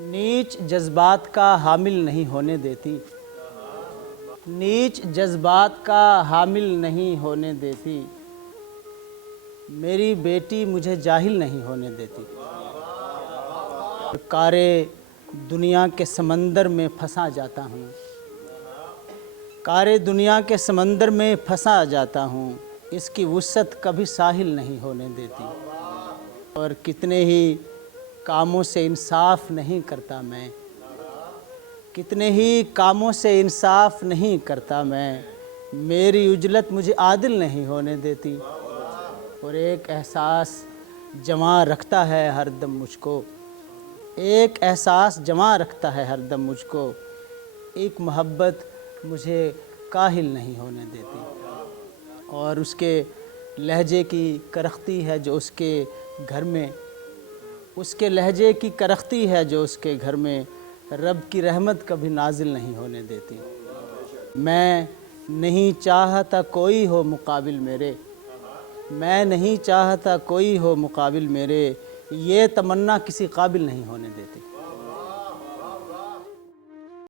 نیچ جذبات کا حامل نہیں ہونے دیتی، نیچ جذبات کا حامل نہیں ہونے دیتی، میری بیٹی مجھے جاہل نہیں ہونے دیتی۔ کارے دنیا کے سمندر میں پھنسا جاتا ہوں، کارے دنیا کے سمندر میں پھنسا جاتا ہوں، اس کی وسعت کبھی ساحل نہیں ہونے دیتی۔ اور کتنے ہی کاموں سے انصاف نہیں کرتا میں، کتنے ہی کاموں سے انصاف نہیں کرتا میں، میری عجلت مجھے عادل نہیں ہونے دیتی۔ اور ایک احساس جمع رکھتا ہے ہر دم مجھ کو، ایک احساس جمع رکھتا ہے ہر دم مجھ کو، ایک محبت مجھے کاہل نہیں ہونے دیتی۔ اور اس کے لہجے کی کرختی ہے جو اس کے گھر میں، اس کے لہجے کی کرختی ہے جو اس کے گھر میں، رب کی رحمت کبھی نازل نہیں ہونے دیتی۔ میں نہیں چاہتا کوئی ہو مقابل میرے، میں نہیں چاہتا کوئی ہو مقابل میرے، یہ تمنا کسی قابل نہیں ہونے دیتی۔